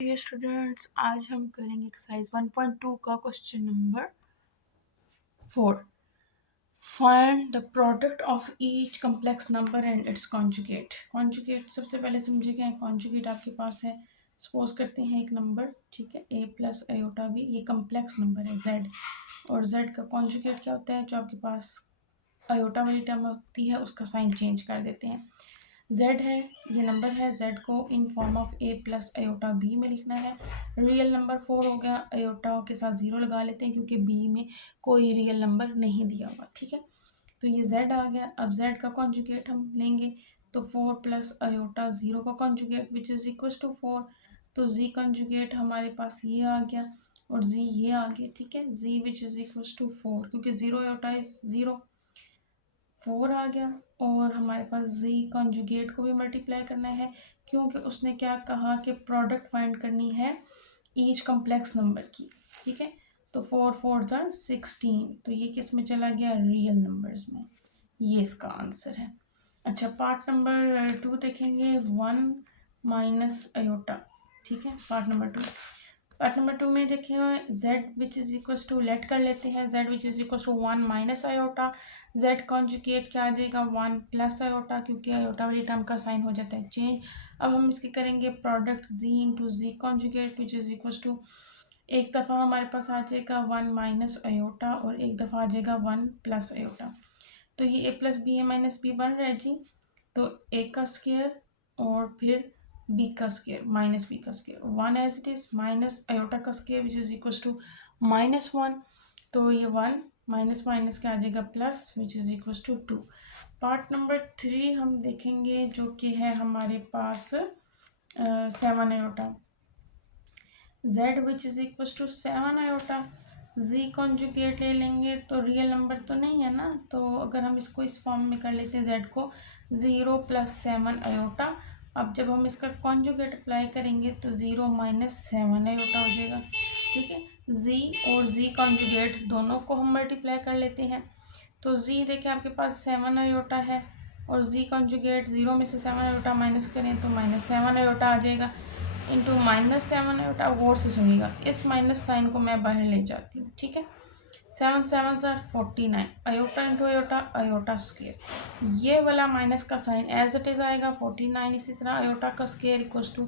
Dear students, आज हम करेंगे एक्सरसाइज 1.2 का question number 4। Find the product of each complex number and it's conjugate. Conjugate सबसे पहले समझे क्या है। कॉन्जुगेट आपके पास है, सपोज करते हैं एक नंबर, ठीक है, a प्लस आयोटा b, ये कम्प्लेक्स नंबर है z, और z का कॉन्जुगेट क्या होता है, जो आपके पास आयोटा वाली टर्म होती है उसका साइन चेंज कर देते हैं। z है, ये नंबर है, z को in form of a plus iota b में लिखना है। रियल नंबर 4 हो गया, आयोटा के साथ 0 लगा लेते हैं क्योंकि b में कोई रियल नंबर नहीं दिया हुआ, ठीक है। तो ये z आ गया। अब z का कॉन्जुगेट हम लेंगे तो 4 प्लस आयोटा 0 का conjugate which is equal to 4। तो z कॉन्जुगेट हमारे पास ये आ गया और z ये आ गया, ठीक है। z which is equal to 4 क्योंकि 0 आयोटा इज 0, 4 आ गया। और हमारे पास z कॉन्जुगेट को भी मल्टीप्लाई करना है क्योंकि उसने क्या कहा कि प्रोडक्ट फाइंड करनी है ईच कम्प्लेक्स नंबर की, ठीक है। तो 4 4 ज़र 16, तो ये किस में चला गया, रियल नंबर्स में। ये इसका आंसर है। अच्छा, पार्ट नंबर 2 देखेंगे, 1 माइनस आयोटा, ठीक है। पार्ट नंबर 2 में देखें z which is equal to, let कर लेते हैं, z which is equal to 1 minus iota, z conjugate क्या आ जाएगा 1 प्लस आयोटा, क्योंकि आयोटा वाली टर्म का साइन हो जाता है चेंज। अब हम इसकी करेंगे product z into z conjugate which is equal to, एक दफ़ा हमारे पास आ जाएगा 1 माइनस आयोटा और एक दफ़ा आ जाएगा 1 प्लस आयोटा। तो ये a plus B A minus B बन रहा है जी। तो a का स्क्वायर और फिर b का स्क्वायर माइनस b का square, 1 as it is, minus iota का square which is equal to -1। तो ये 1 माइनस माइनस क्या आ जाएगा plus which is equal to 2। Part number 3 हम देखेंगे जो कि है हमारे पास 7 iota, z which is equal to 7 iota. z conjugate ले लेंगे तो रियल नंबर तो नहीं है ना, तो अगर हम इसको इस फॉर्म में कर लेते हैं z को 0 प्लस 7 आयोटा। अब जब हम इसका कॉन्जुगेट अप्लाई करेंगे तो 0 माइनस 7 आयोटा हो जाएगा, ठीक है। z और z कॉन्जुगेट दोनों को हम मल्टीप्लाई कर लेते हैं। तो z देखिए आपके पास 7 आयोटा है और z कॉन्जुगेट 0 में से 7 आयोटा माइनस करें तो -7 आयोटा आ जाएगा इंटू -7 आयोटा। गौर से सुनिएगा, इस माइनस साइन को मैं बाहर ले जाती हूँ, ठीक है। 7 7 ज़र 49, iota into iota, iota square, ये वाला माइनस का साइन एज इट इज़ आएगा 49। इसी तरह आयोटा का square equals to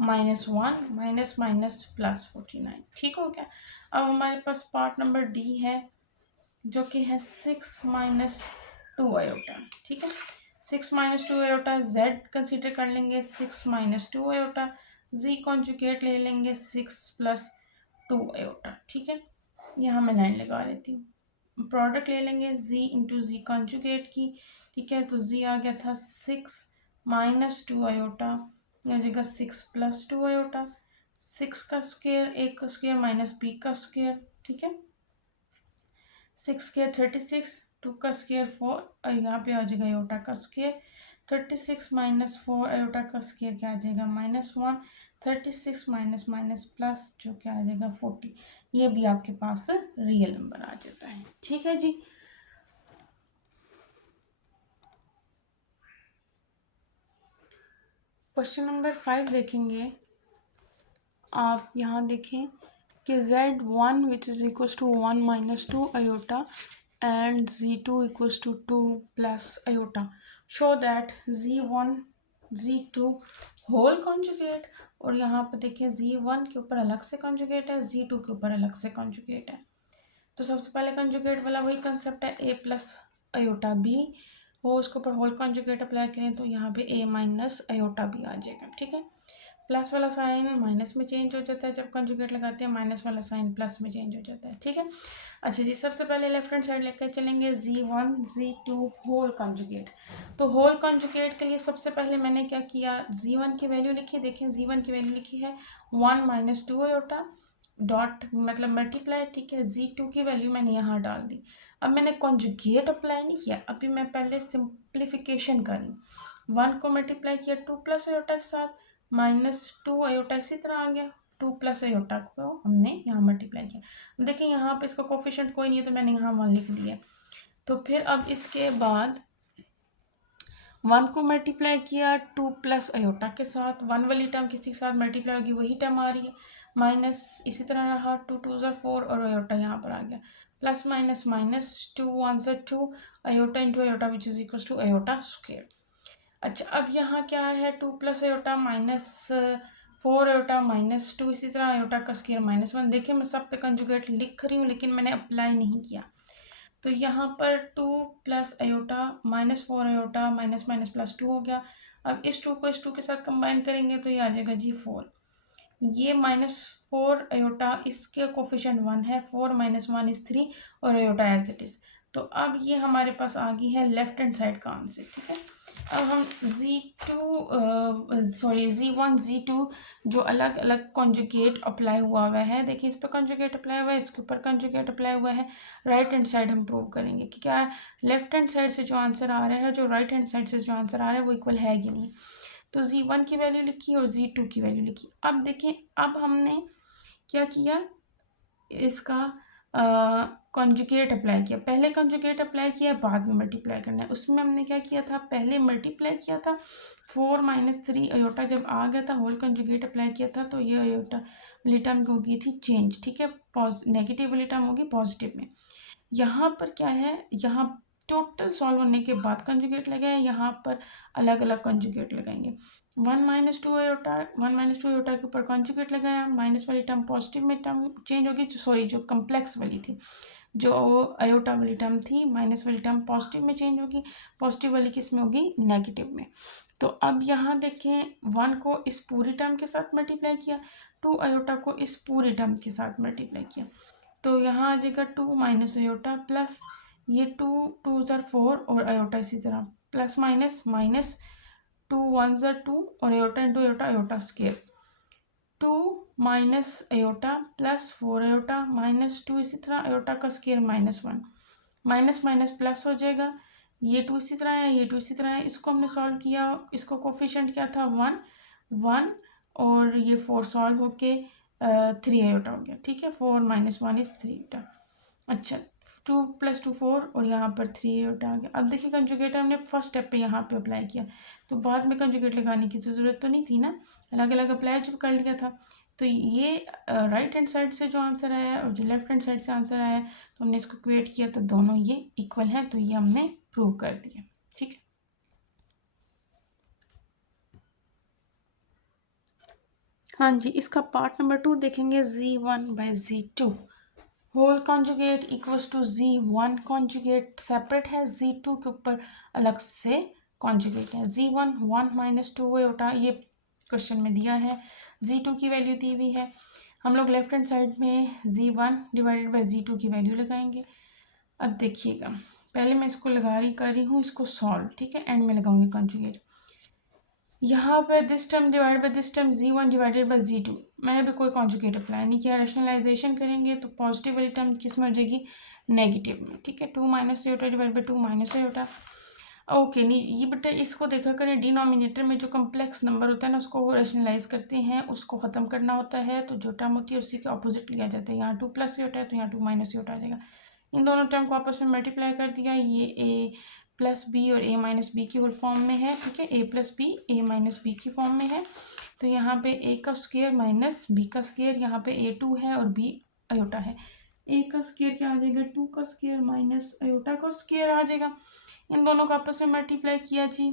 -1 minus minus plus 49, ठीक हो गया। अब हमारे पास पार्ट नंबर डी है जो कि है 6 माइनस 2 आयोटा, ठीक है। 6 माइनस 2 आयोटा, z कंसीडर कर लेंगे 6 माइनस 2 आयोटा, z कॉन्जुगेट ले लेंगे 6 प्लस 2 आयोटा, ठीक है। यहाँ मैं लाइन लगा लेती हूँ। प्रोडक्ट ले लेंगे z इंटू जी कॉन्जुगेट की, ठीक है। तो z आ गया था 6 माइनस 2 आयोटा, यह हो जाएगा 6 प्लस 2 आयोटा। 6 का स्क्वायर, एक का स्क्वायर माइनस b का स्क्वायर, ठीक है। 6 स्क्वायर 36, 2 का स्क्वायर 4 और यहाँ पे आ जाएगा आयोटा का स्क्वायर। 36 माइनस 4 आयोटा का स्क्वायर क्या आ जाएगा -1, 36 माइनस माइनस प्लस जो क्या आ जाएगा 40। ये भी आपके पास रियल नंबर आ जाता है, ठीक है जी। क्वेश्चन नंबर 5 देखेंगे। आप यहाँ देखें कि z1 which is equal to 1 minus 2 iota and z2 equals to 2 plus iota. Show that z1 z2 whole conjugate, और यहाँ पर देखिए z1 के ऊपर अलग से conjugate है, z2 के ऊपर अलग से conjugate है। तो सबसे पहले conjugate वाला वही कंसेप्ट है, a प्लस आयोटा b हो, उसके ऊपर होल कॉन्जुगेट अप्लाई करें तो यहाँ पे a माइनस आयोटा b आ जाएगा, ठीक है। प्लस वाला साइन माइनस में चेंज हो जाता है जब कंजुगेट लगाते हैं, माइनस वाला साइन प्लस में चेंज हो जाता है, ठीक है। अच्छा जी, सबसे पहले लेफ्ट हैंड साइड लेकर चलेंगे z1 z2 होल कॉन्जुगेट। तो होल कॉन्जुगेट के लिए सबसे पहले मैंने क्या किया, z1 की वैल्यू लिखी, देखें z1 की वैल्यू लिखी है 1 माइनस 2 आयोटा डॉट मतलब मल्टीप्लाई, ठीक है। z2 की वैल्यू मैंने यहाँ डाल दी। अब मैंने कॉन्जुगेट अप्लाई नहीं किया, अभी मैं पहले सिंप्लीफिकेशन करी। 1 को मल्टीप्लाई किया 2 प्लस आयोटा के साथ, -2 आयोटा इसी तरह आ गया, 2 प्लस आयोटा को हमने यहाँ मल्टीप्लाई किया। देखिए यहाँ पे इसका कोफिशिएंट कोई नहीं है तो मैंने यहाँ 1 लिख दिया। तो फिर अब इसके बाद वन को मल्टीप्लाई किया टू प्लस अयोटा के साथ, वन वाली टर्म किसी के साथ मल्टीप्लाई होगी वही टर्म आ रही है, माइनस इसी तरह रहा, टू टू ज़र फोर और अयोटा यहाँ पर आ गया, plus minus minus, two one ज़र two, iota into iota which is equal to iota square. अच्छा अब यहाँ क्या है, two plus iota minus four iota minus two, इसी तरह अयोटा का स्क्वायर माइनस वन। देखिए मैं सब पे कंजुगेट लिख रही हूँ लेकिन मैंने अप्लाई नहीं किया। तो यहाँ पर two plus iota minus four iota minus minus plus two हो गया। अब इस टू को इस टू के साथ कंबाइन करेंगे तो ये आ जाएगा जी फोर। ये माइनस फोर अयोटा, इसके कोफिशिएंट वन है, four minus one is three और अयोटा एज इट इज। तो अब ये हमारे पास आ गई है लेफ्ट हैंड साइड का आंसर। ठीक है, अब हम Z1 Z2 जो अलग अलग कॉन्जुगेट अप्लाई हुआ है, देखिए इस पर कॉन्जुगेट अप्लाई हुआ है, इसके ऊपर कॉन्जुगेट अप्लाई हुआ है, राइट हैंड साइड हम प्रूव करेंगे कि क्या है, लेफ्ट हैंड साइड से जो आंसर आ रहा है, जो राइट हैंड साइड से जो आंसर आ रहा है वो इक्वल है कि नहीं। तो Z1 की वैल्यू लिखी और Z2 की वैल्यू लिखी। अब देखिए अब हमने क्या किया, इसका कॉन्जुगेट अप्लाई किया, पहले कॉन्जुगेट अप्लाई किया बाद में मल्टीप्लाई करना है। उसमें हमने क्या किया था, पहले मल्टीप्लाई किया था, फोर माइनस थ्री अयोटा जब आ गया था, होल कॉन्जुगेट अप्लाई किया था तो ये अयोटा वाली टर्म होगी थी चेंज। ठीक है, नेगेटिव वाली टर्म होगी पॉजिटिव में। यहाँ पर क्या है, यहाँ टोटल सॉल्व होने के बाद कंजुगेट लगाए, यहाँ पर अलग अलग कंजुगेट लगाएंगे। One minus two aorta, one minus two aorta के ऊपर कंजुगेट लगाया, माइनस वाली टर्म पॉजिटिव में टर्म चेंज होगी, सॉरी जो कम्प्लेक्स वाली थी, जो अयोटा वाली टर्म थी माइनस वाली टर्म पॉजिटिव में चेंज होगी, पॉजिटिव वाली किस में होगी, नेगेटिव में। तो अब यहाँ देखें, वन को इस पूरी टर्म के साथ मल्टीप्लाई किया, टू अयोटा को इस पूरी टर्म के साथ मल्टीप्लाई किया, तो यहाँ आ जाएगा टू माइनस अयोटा प्लस ये टू टू ज़र फोर और अयोटा इसी तरह plus minus minus two one ज़र टू और iota into iota iota square, two minus iota plus four iota minus two इसी तरह अयोटा का square minus one, minus minus plus हो जाएगा, ये टू इसी तरह है, ये टू इसी तरह है, इसको हमने सॉल्व किया, इसको कोफिशिएंट क्या था वन वन, और ये फोर सॉल्व होके थ्री अयोटा हो गया। ठीक है, four minus one is three iota. अच्छा, टू प्लस टू फोर और यहाँ पर थ्री अयोटा आ गया। अब देखिए कंजुगेट हमने फर्स्ट स्टेप पे यहाँ पे अप्लाई किया, तो बाद में कंजुगेट लगाने की तो ज़रूरत तो नहीं थी ना, अलग अलग अप्लाई जो कर लिया था। तो ये राइट हैंड साइड से जो आंसर आया है और जो लेफ्ट हैंड साइड से आंसर आया है, तो हमने इसको क्रिएट किया तो दोनों ये इक्वल है, तो ये हमने प्रूव कर दिया। ठीक है, हाँ जी, इसका पार्ट नंबर 2 देखेंगे, Z1 by Z2 whole conjugate equals to Z1 conjugate separate है, Z2 के ऊपर अलग से कॉन्जुगेट है। Z1 one minus two iota, ये क्वेश्चन में दिया है, Z2 की वैल्यू दी हुई है, हम लोग लेफ्ट हैंड साइड में Z1 डिवाइडेड बाई Z2 की वैल्यू लगाएंगे। अब देखिएगा, पहले मैं इसको कर रही हूँ इसको सॉल्व, ठीक है, एंड में लगाऊंगी कॉन्जुगेट। यहाँ पर this term divide by this term Z1 divided by Z2, मैंने भी कोई कॉन्जुगेट अप्लाई नहीं किया, रैशनलाइजेशन करेंगे तो पॉजिटिव वाली टर्म किस में हो जाएगी, नेगेटिव में। ठीक है, two minus iota divide by two minus iota. Okay, नहीं ये बेटा इसको देखा करें, डिनोमिनेटर में जो कम्प्लेक्स नंबर होता है ना उसको रैशनलाइज करते हैं, उसको ख़त्म करना होता है, तो जो टर्म होती है उसी के ऑपोजिट लिया जाता है। यहाँ टू प्लस अयोटा है तो यहाँ टू माइनस अयोटा आ जाएगा, इन दोनों टर्म को आपस में मल्टीप्लाई कर दिया, ये ए प्लस बी और ए माइनस बी की होल फॉर्म में है। ठीक है, ए plus B A minus B की फॉर्म में है, तो यहाँ पे ए का स्क्वायर माइनस बी का स्क्वायर, यहाँ पे ए टू है और बी अयोटा है, ए का स्क्वायर क्या आ जाएगा, टू का स्क्वायर माइनस अयोटा का स्क्वायर आ जाएगा, इन दोनों को आपस में मल्टीप्लाई किया जी,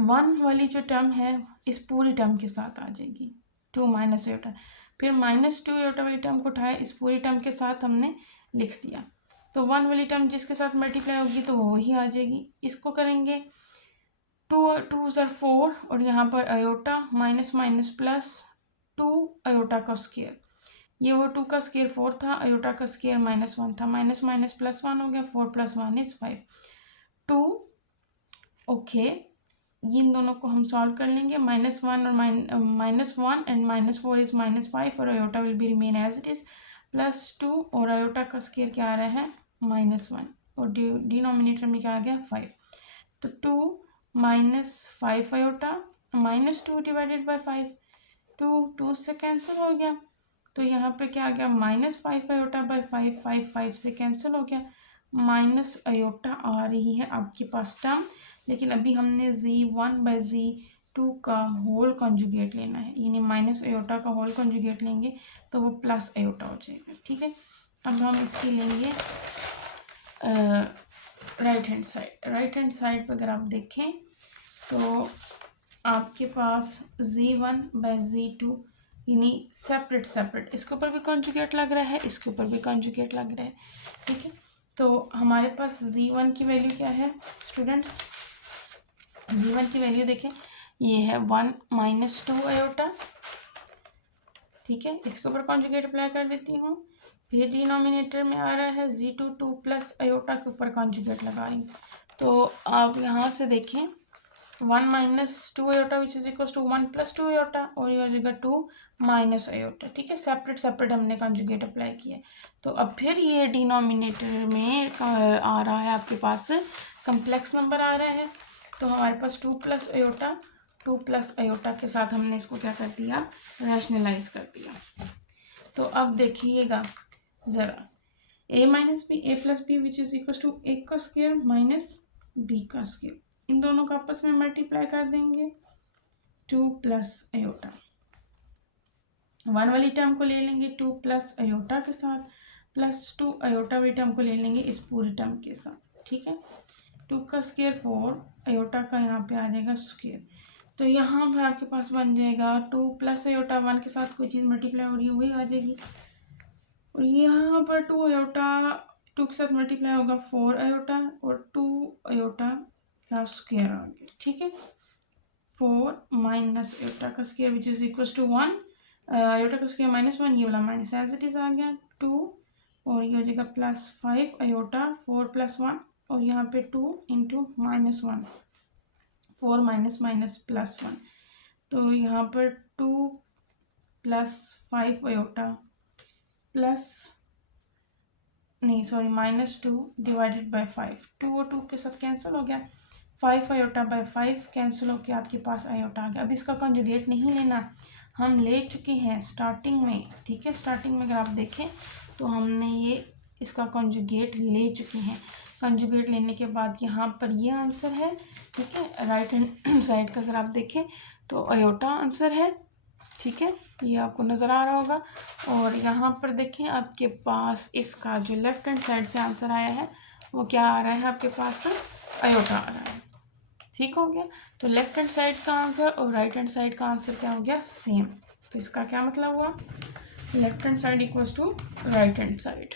वन वाली जो टर्म है इस पूरी टर्म के साथ आ जाएगी, टू माइनस अयोटा, फिर माइनस टू अयोटा वाली टर्म को उठाया, इस पूरी टर्म के साथ हमने लिख दिया, तो वन वाली टर्म जिसके साथ मल्टीप्लाई होगी तो वो वही आ जाएगी। इसको करेंगे, टू टू ज़र फोर और यहाँ पर iota minus minus plus two iota का स्क्वायर, ये वो टू का स्क्वायर फोर था, अयोटा का स्क्वायर माइनस वन था, माइनस माइनस प्लस वन हो गया, four plus one is five, two okay, इन दोनों को हम सॉल्व कर लेंगे, माइनस वन और minus one and minus four is minus five और iota will be remain as it is, plus two और अयोटा का स्क्वायर क्या आ रहा है माइनस वन और डिनोमिनेटर में क्या आ गया फाइव, तो two minus five iota minus two divided by five, two two से कैंसिल हो गया, तो यहाँ पे क्या आ गया minus five iota by five, five five से कैंसिल हो गया, माइनस अयोटा आ रही है आपके पास टर्म, लेकिन अभी हमने z1/z2 का होल कॉन्जुगेट लेना है, यानी माइनस अयोटा का होल कॉन्जुगेट लेंगे तो वो प्लस अयोटा हो जाएगा। ठीक है, अब हम इसकी लेंगे right hand side. Right hand side पर अगर आप देखें तो आपके पास z1/z2 यानी सेपरेट सेपरेट, इसके ऊपर भी कॉन्जुगेट लग रहा है, इसके ऊपर भी कॉन्जुगेट लग रहा है। ठीक है, तो हमारे पास z1 की वैल्यू क्या है स्टूडेंट्स? z1 की वैल्यू देखें, ये है 1 - 2 अयोटा। ठीक है, इसके ऊपर कॉन्जुगेट अप्लाई कर देती हूँ। फिर डिनोमिनेटर में आ रहा है z2 2 प्लस अयोटा के ऊपर कॉन्जुगेट लगा रही हूँ। तो आप यहाँ से देखें 1 - 2 iota which is equal to 1 + 2 iota, और ये हो जाएगा 2 - अयोटा। ठीक है, सेपरेट सेपरेट हमने कॉन्जुगेट अप्लाई किया। तो अब फिर ये डिनोमिनेटर में आ रहा है आपके पास कम्प्लेक्स नंबर आ रहा है, तो हमारे पास 2 + अयोटा, 2 + अयोटा के साथ हमने इसको क्या कर दिया, रैशनलाइज कर दिया। तो अब देखिएगा ज़रा, a - b, a + b which is equal to a का स्क्वायर माइनस b का स्क्वायर, इन दोनों को आपस में मल्टीप्लाई कर देंगे। 2 + अयोटा, 1 वाली टर्म को ले लेंगे 2 + अयोटा के साथ, प्लस 2 अयोटा वाली टर्म को ले लेंगे इस पूरी टर्म के साथ। ठीक है, 2 का स्क्वायर 4, अयोटा का यहाँ पे आ जाएगा स्क्वायर, तो यहाँ पर आपके पास बन जाएगा 2 + अयोटा, 1 के साथ कोई चीज़ मल्टीप्लाई हो रही है वही आ जाएगी, और यहाँ पर 2 अयोटा 2 के साथ मल्टीप्लाई होगा 4 अयोटा, और 2 अयोटा का स्क्वायर आ गया। ठीक है, 4 माइनस अयोटा का square which is equal to 1, iota का स्क्वायर -1, ये वाला माइनस एज इट इज आ गया 2, और ये हो जाएगा +5 अयोटा 4 + 1, और यहाँ पे 2 × -1, 4 +1, तो यहाँ पर 2 + 5 अयोटा प्लस नहीं सॉरी -2 डिवाइडेड बाय 5, 2 और 2 के साथ कैंसिल हो गया, 5 अयोटा/5 कैंसिल होकर आपके पास अयोटा आ गया। अब इसका कॉन्जुगेट नहीं लेना, हम ले चुके हैं स्टार्टिंग में। ठीक है, स्टार्टिंग में अगर आप देखें तो हमने ये इसका कॉन्जुगेट ले चुके हैं। कॉन्जुगेट लेने के बाद यहाँ पर ये आंसर है। ठीक है, राइट हैंड साइड का अगर आप देखें तो अयोटा आंसर है। ठीक है, ये आपको नज़र आ रहा होगा, और यहाँ पर देखें आपके पास इसका जो लेफ्ट हैंड साइड से आंसर आया है वो क्या आ रहा है आपके पास, अयोटा आ रहा है। ठीक हो गया, तो लेफ्ट हैंड साइड का आंसर और राइट हैंड साइड का आंसर क्या हो गया, सेम। तो इसका क्या मतलब हुआ, left hand side equals to right hand side.